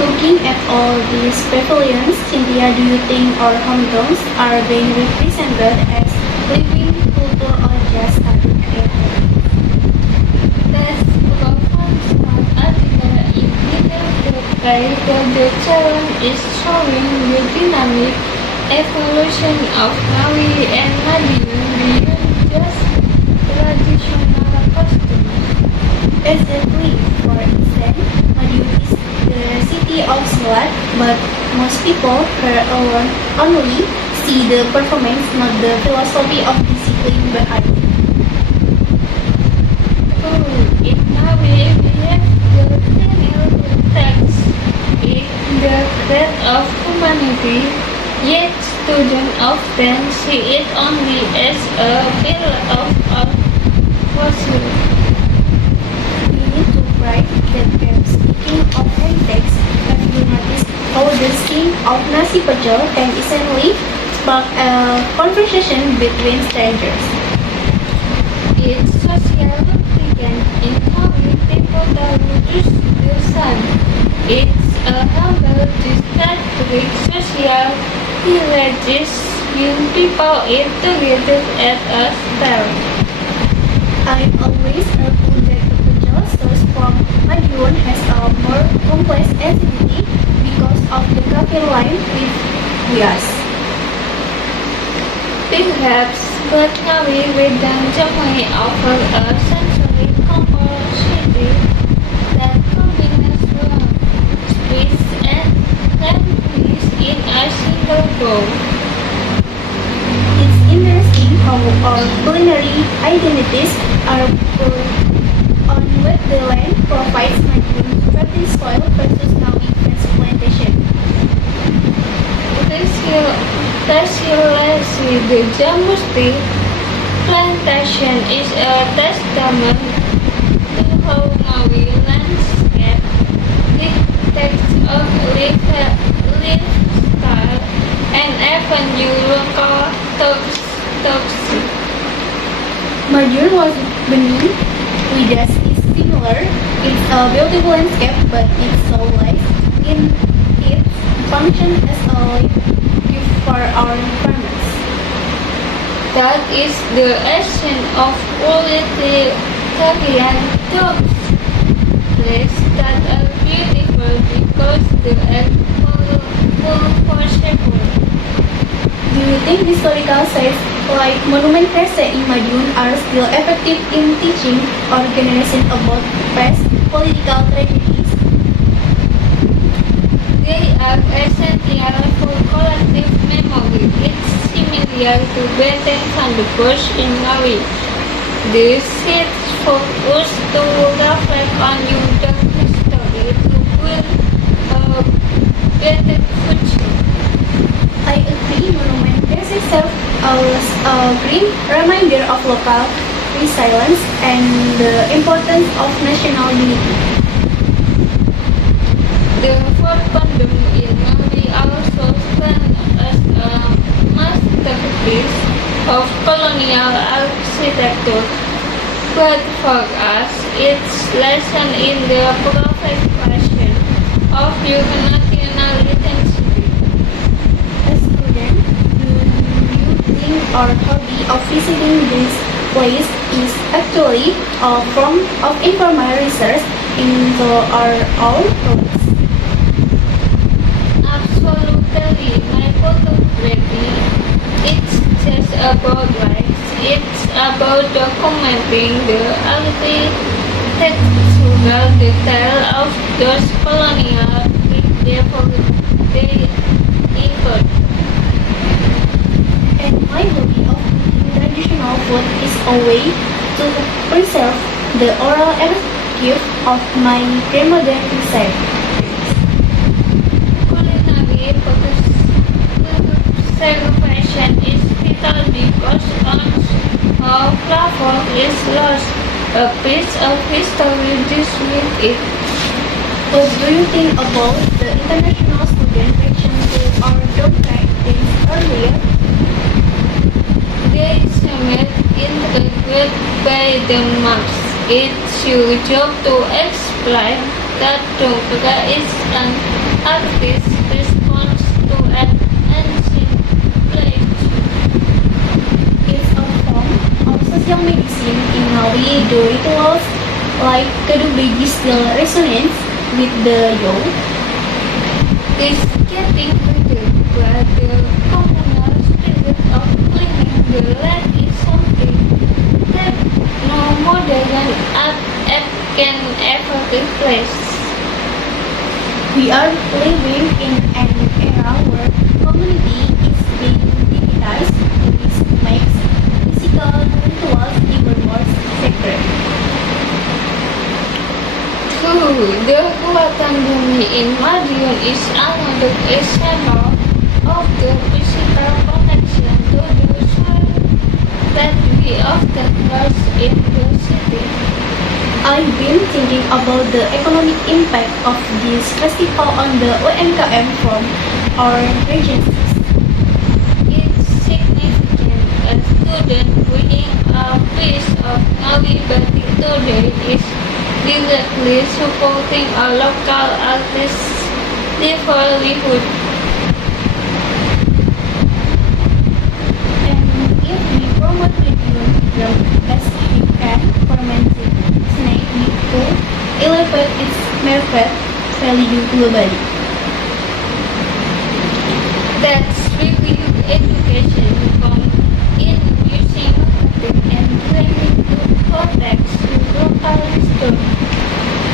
Looking at all these pavilions, Cynthia, do you think our hometowns are being represented as living culture or just static activities? That's profound smart article in Middle Bay, but the challenge is showing the dynamic evolution of Ngawi and Madiun beyond just traditional costumes. Exactly. For instance, Madiun is the city of Silat, but most people here only see the performance, not the philosophy of discipline behind it. In Ngawi, we have the Tenil text in the creed of humanity, yet students often see it only as a pillar of our fossil. We need to write that gap. Speaking of heritage, have you noticed how the skin of nasi pecel can easily spark a conversation between strangers? Its social lubricant in Ngawi, people use the sun. It's a humble, distinct social villages young people eat together at a style. I've always argued that the pecel source from Madiun has a more complex acidity because of the coffee line with bias. Perhaps, but Ngawi within Jamai offer a sensory complexity that combines warmth, space, and memories in a single bowl. It's interesting how our culinary identities are built on what the land provides Madiun fertile soil versus Ngawi vast plantation. Precisely, the Jambusti plantation is a testament to how Ngawi landscape dictates of lifestyle and even new local toxic. Madiun was beneath with us is similar. It's a beautiful landscape, but it's so light in its function as a gift for our farmers. That is the essence of utilitarian dogs. Places that are beautiful because they are full. Do you think historical sites like Monument Crescent in Madiun are still effective in teaching our generation about past political tragedies? They are essential for collective memory. It's similar to Benteng van de Bush in Ngawi. The seeds focus to reflect on Yudan history to build a better future. I agree. Monument Crescent serves as a grim reminder of local resilience and the importance of national unity. The Fort Pondok in Ngawi also stands as a masterpiece of colonial architecture, but for us, it's lesson in the preservation of human national identity. As student, do you think our hobby of visiting this place is actually a form of informal research into our own roots? Absolutely, my photography, it's just about life. It's about documenting the architectural detail of those colonial they incurred. And my hobby of cooking traditional food is a way to preserve the oral archive of my grandmother's recipe. Culinary preservation is vital because once our flavor is lost, a piece of history is with it. What do you think about the international student reaction to our dog-tag days earlier? They submit integrated by the marks. It's your job to explain that Dongkra is an artist responds to an ancient pledge. It's a form of social medicine in a way the rituals like Kadubegi still resonates with the young. It's getting better, but the communal spirit of cleaning the land is something that no modern art can ever replace. We are living in an era where community is being digitized, which makes physical rituals even more sacred. True, the kekuatan bumi in Madiun is another example of the physical connection to the soil that we often lose in the city. I've been thinking about the economic impact of this festival on the UMKM from our agencies. It's significant. A student reading a piece of Ngawi Batik today is directly supporting a local artist's livelihood. And if we promote Madiun as we can fermented snack meat to elevate its market value globally. That's really education from in using marketing and training to protect local stores.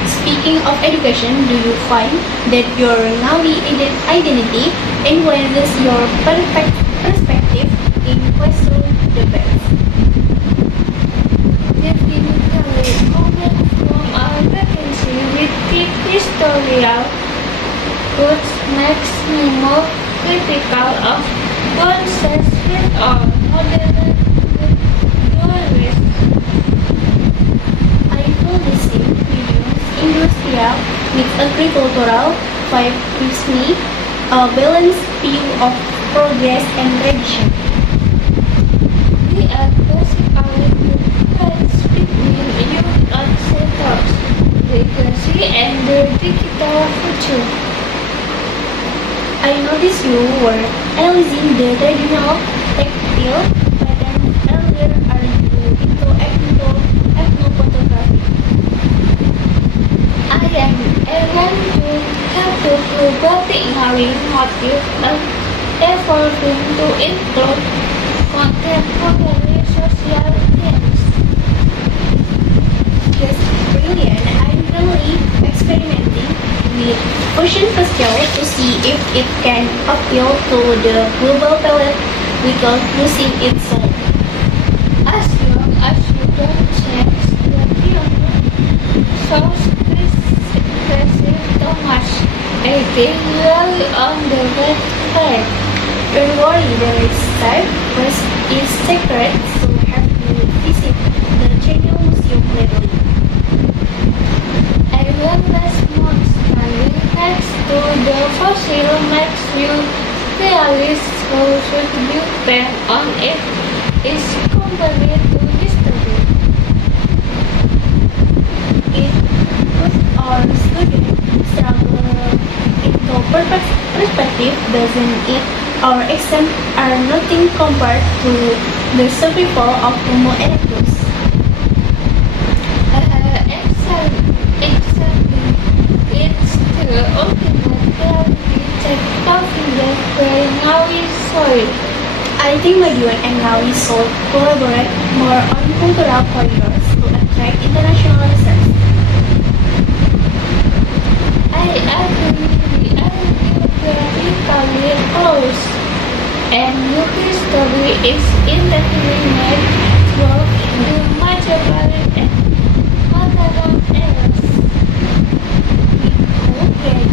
Speaking of education, do you find that your Ngawi identity influences your perspective in classroom debates? Definitely coming from a vacancy with deep historical roots makes me more critical of oneself with our modern dualists. I feel the same Madiun's industrial with agricultural vibe gives me a balanced view of progress and tradition. We are basically the bridge between youth ancestors, legacy and the digital future. I noticed you were analyzing the traditional textile patterns earlier. Are you into ethnophotography? I am want to capture the batik Ngawi motif and evolving to include contemporary social themes. That's brilliant. I'm really experimenting with Ocean Festival to see if it can appeal to the global palette without losing its soul. As long as you don't change the pure source expressive too much, I think you are on the right track. Don't worry, the recipe is sacred, so have you visit the Channel Museum lately? I went last month standing next to the fossil makes you realize how should you depend on it is compared to history. It puts our student struggle into perspective, doesn't it? Our exams are nothing compared to the survival of Homo erectus. Exactly. It's the ultimate reality check confidence where now is soil. I think Madiun and Ngawi should collaborate more on cultural corridors to attract international research. I agree. The geographically close and Yuki story is entertainment throughout the Majapahit and Mataram eras. We hope that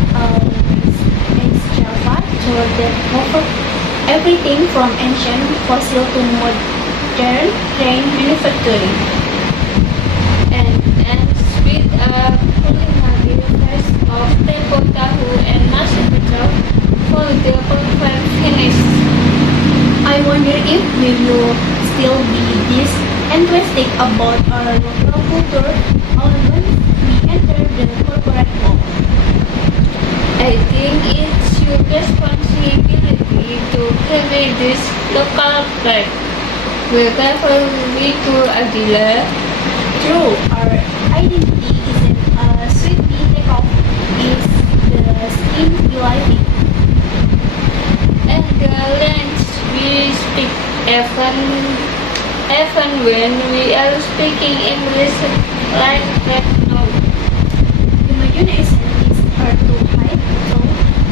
next Java tour that cover everything from ancient fossil to modern train manufacturing. And ends with a culinary fest of tempo tahu and nasi pecel for the perfect finish. I wonder if we will still be this enthusiastic about our local culture once we enter the corporate world. I think responsibility to carry this local flag. Wherever we go, Adila, True, our identity isn't a sweet we take off, it's the skin we live in. and the language we speak, even when we are speaking English like that now. The Madiun accent is hard to hide, so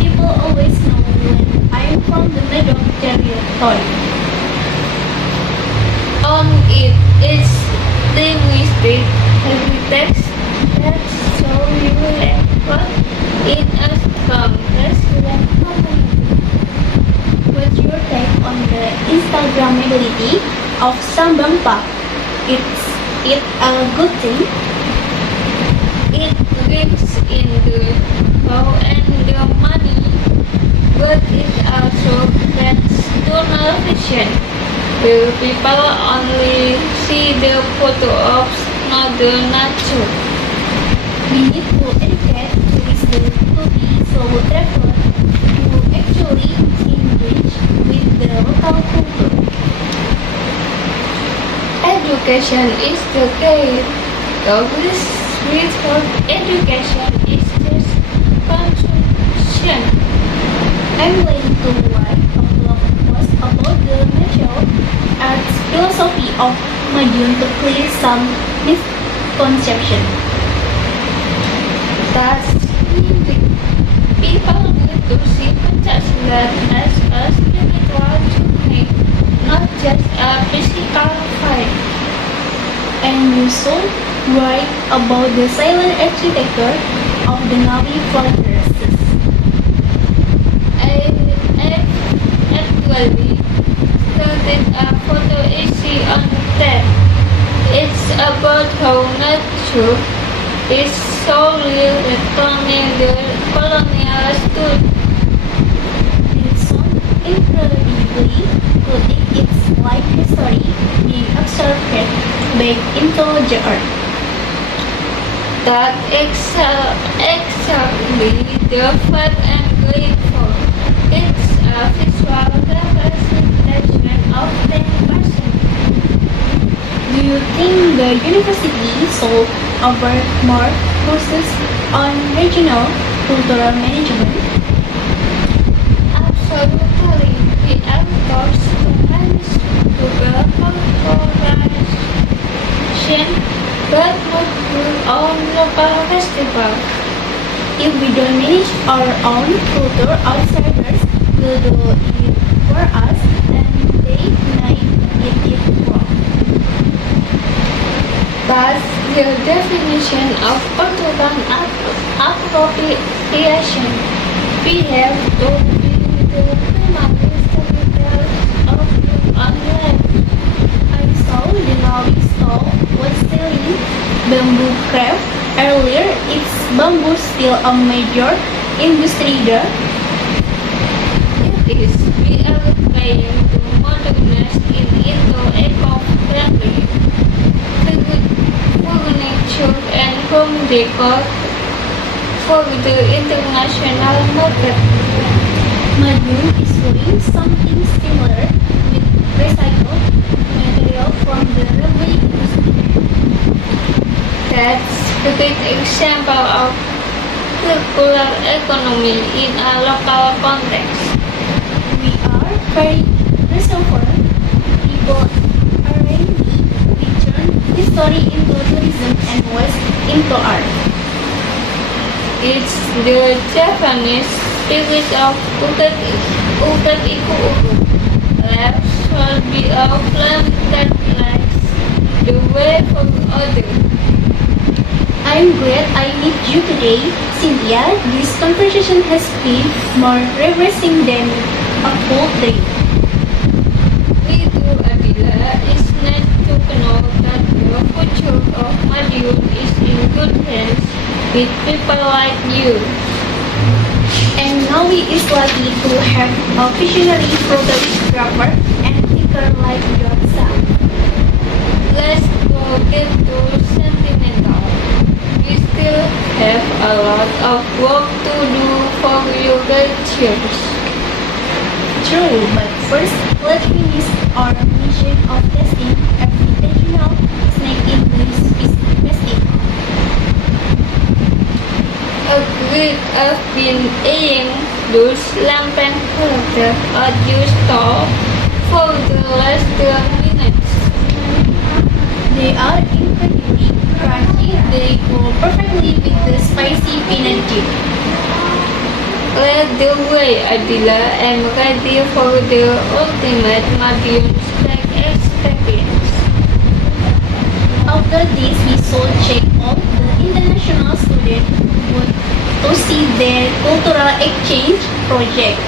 people always know when I'm from the Medok territory. On it is linguistic heritage that show you what it has from resident community. What's your take on the Instagrammability of Sambang Park? Is it a good thing? It brings in the how and the money, but it also gets tunnel vision, where people only see the photo of another nature. We need to educate tourists to be solo traveler who actually engage with the local culture. Education is the key. Douglas without education is just consumption. I'm going to write a blog post about the martial arts philosophy of Madiun to clear some misconception. Thus, people need to see Pancasila as a spiritual journey, not just a physical fight. And you should write about the silent architecture of the Navi fortresses. I actually started a photo essay on that. It's about how nature is so real returning the colonial stood. This song incredibly good in its life history being absorbed back into the earth. That exactly the fat and grateful. It's a visual representation of that person. Do you think the university should offer more courses on regional cultural management? Absolutely, the efforts to manage Google corporation, but not your own local festival. If we don't manage our own culture, outsiders will do it for us and they might get it wrong. That's the definition of cultural appropriation. We have to be the primary storytellers of your own life. I saw the Navi stall was selling bamboo craft earlier. Is bamboo still a major industry there? It is. We are trying to modernize it into eco-friendly furniture and home decor for the international market. Madiun is doing something similar with recycled material from the railway industry. That's a great example of circular economy in a local context. We are very reservoir. People R&D. We turn history into tourism and waste into art. It's the Japanese spirit of utat iku uku. Life shall be a flame that lights the way for others. I'm glad I meet you today, Cynthia. This conversation has been more refreshing than a cold day. We do, Adila. It's nice to know that the future of Madiun is in good hands with people like you. And Nawi is lucky to have a visionary photographer and thinker like yourself. Let's not get too sentimental. We still have a lot of work to do for your future. years. True, but first, let's finish our mission of testing every regional snack in this festival. Agreed, I've been eyeing those lampen collected at your store for the last 2 minutes. They are incredibly crunchy. They go perfectly with the spicy peanut dip. Lead the way, Adila. I'm ready for the ultimate Madiun snack experience. After this, we should check out the international students who want to see their cultural exchange project.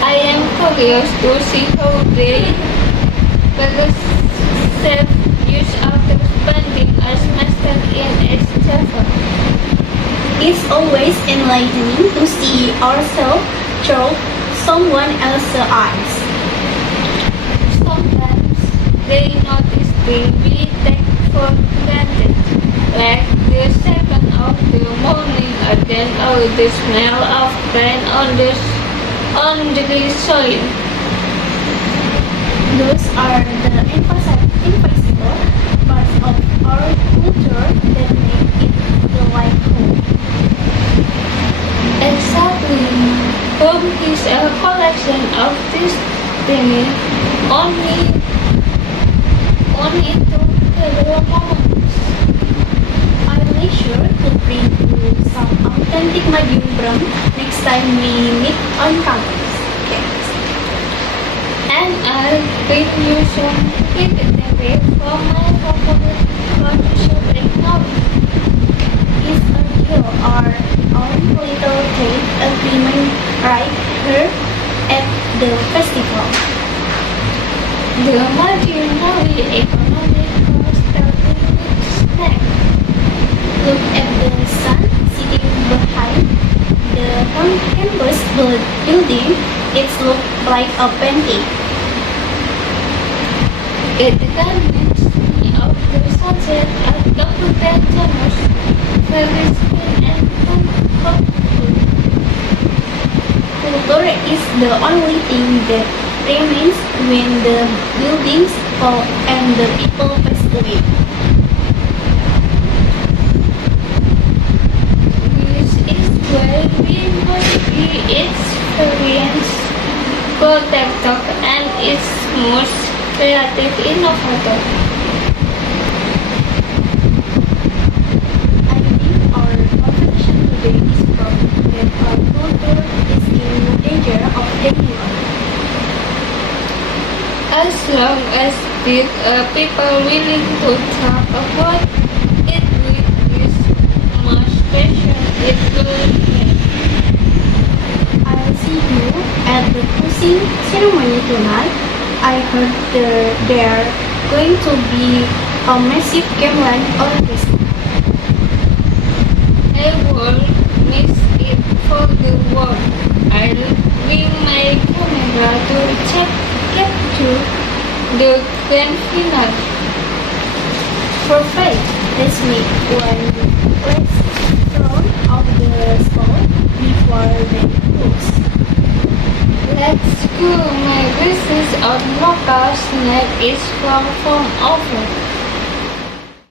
I am curious to see how they perceive use after spending a semester in East Java. It's always enlightening to see ourselves through someone else's eyes. Sometimes they notice things we take for granted, like the second of the morning again or the smell of rain on the soil. Those are the invisible parts of our culture that make it feel like home. Exactly. Home is a collection of these things only together moments. I'll make sure to bring you some authentic Madiun Bram next time we meet on campus. Okay. And I'll bring you some creativity from my favorite coffee shop in Norway. It's a deal, our own little trade agreement right here at the festival. The Madiunawi economic starting snack. Look at the sun sitting behind the campus building. It looks like a painting. It reminds me of the sunset at Kabupaten Jamus, very sweet and thoughtful. Culture is the only thing that remains when the buildings fall and the people pass away. This is why we must be its protector and its most creative innovator. I think our conversation today is proof that our culture is in danger of dying out. As long as there are people willing to talk about it with this much passion, it will change. I'll see you at the closing ceremony tonight. I heard there going to be a massive gamelan orchestra. I won't miss it for the world. I'll bring my camera to capture the grand finale. Perfect. Let's make one last round of the score before the close. Let's go. My business on local snack is far from over.